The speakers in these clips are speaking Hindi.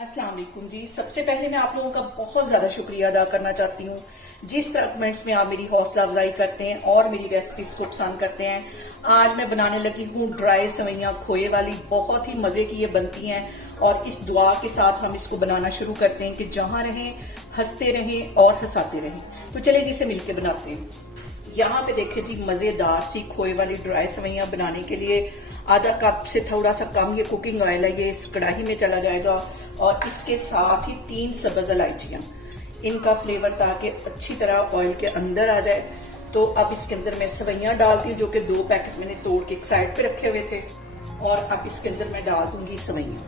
अस्सलाम वालेकुम जी। सबसे पहले मैं आप लोगों का बहुत ज्यादा शुक्रिया अदा करना चाहती हूँ जिस तरह कमेंट्स में आप मेरी हौसला अफजाई करते हैं और मेरी रेसिपीज को पसंद करते हैं। आज मैं बनाने लगी हूँ ड्राई सेवइयां खोए वाली, बहुत ही मजे की ये बनती हैं और इस दुआ के साथ हम इसको बनाना शुरू करते हैं कि जहां रहें हंसते रहें और हंसाते रहें। तो चलिए जी इसे मिलकर बनाते हैं। यहाँ पे देखें जी मजेदार सी खोए वाली ड्राई सेवइयां बनाने के लिए आधा कप से थोड़ा सा कम ये कुकिंग ऑयल है, ये इस कढ़ाई में चला जाएगा और इसके साथ ही 3 सब्ज इलायचियां, इनका फ्लेवर ताकि अच्छी तरह ऑयल के अंदर आ जाए। तो अब इसके अंदर मैं सेवइयां डालती हूँ जो कि 2 पैकेट मैंने तोड़ के एक साइड पे रखे हुए थे और अब इसके अंदर मैं डाल दूंगी सेवइयां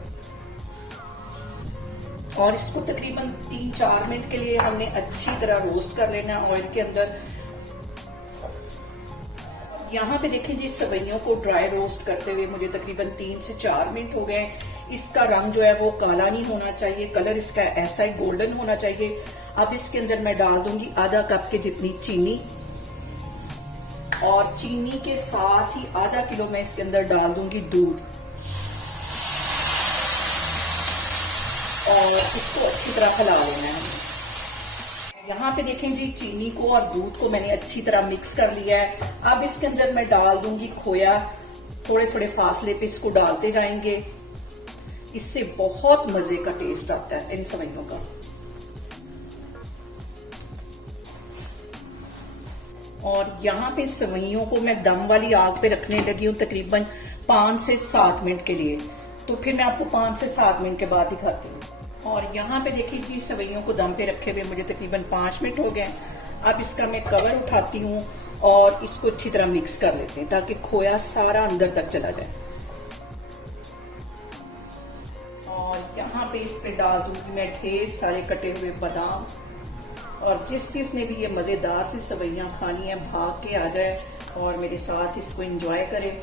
और इसको तकरीबन 3-4 मिनट के लिए हमने अच्छी तरह रोस्ट कर लेना ऑयल के अंदर। यहाँ पे देखें जी सेवइयों को ड्राई रोस्ट करते हुए मुझे तकरीबन 3 से 4 मिनट हो गए। इसका रंग जो है वो काला नहीं होना चाहिए, कलर इसका ऐसा ही गोल्डन होना चाहिए। अब इसके अंदर मैं डाल दूंगी आधा कप के जितनी चीनी और चीनी के साथ ही आधा किलो मैं इसके अंदर डाल दूंगी दूध और इसको अच्छी तरह हिला लेना है। यहाँ पे देखें जी चीनी को और दूध को मैंने अच्छी तरह मिक्स कर लिया है। अब इसके अंदर मैं डाल दूंगी खोया, थोड़े थोड़े फासले पे इसको डालते जाएंगे। इससे बहुत मजे का टेस्ट आता है इन सेवइयों का। और यहाँ पे सेवइयों को मैं दम वाली आग पे रखने लगी हूँ तकरीबन 5 से 7 मिनट के लिए। तो फिर मैं आपको 5 से 7 मिनट के बाद दिखाती हूँ। और यहाँ पे देखिए जी सेवइयों को दम पे रखे हुए मुझे तकरीबन 5 मिनट हो गए। अब इसका मैं कवर उठाती हूँ और इसको अच्छी तरह मिक्स कर लेते हैं ताकि खोया सारा अंदर तक चला जाए। और यहाँ पे इस पे डाल दूंगी मैं ढेर सारे कटे हुए बादाम और जिसने भी ये मजेदार सी सेवइयां खानी है भाग के आ जाए और मेरे साथ इसको एंजॉय करे।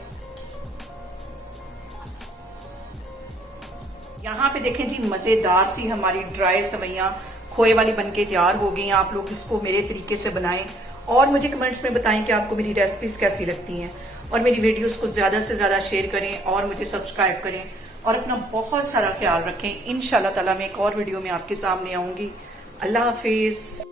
यहाँ पे देखें जी मजेदार सी हमारी ड्राई सेवइयां खोए वाली बनके तैयार हो गई हैं। आप लोग इसको मेरे तरीके से बनाएं और मुझे कमेंट्स में बताएं कि आपको मेरी रेसिपीज कैसी लगती हैं और मेरी वीडियोस को ज्यादा से ज्यादा शेयर करें और मुझे सब्सक्राइब करें और अपना बहुत सारा ख्याल रखें। इंशाल्लाह ताला मैं एक और वीडियो में आपके सामने आऊंगी। अल्लाह हाफिज।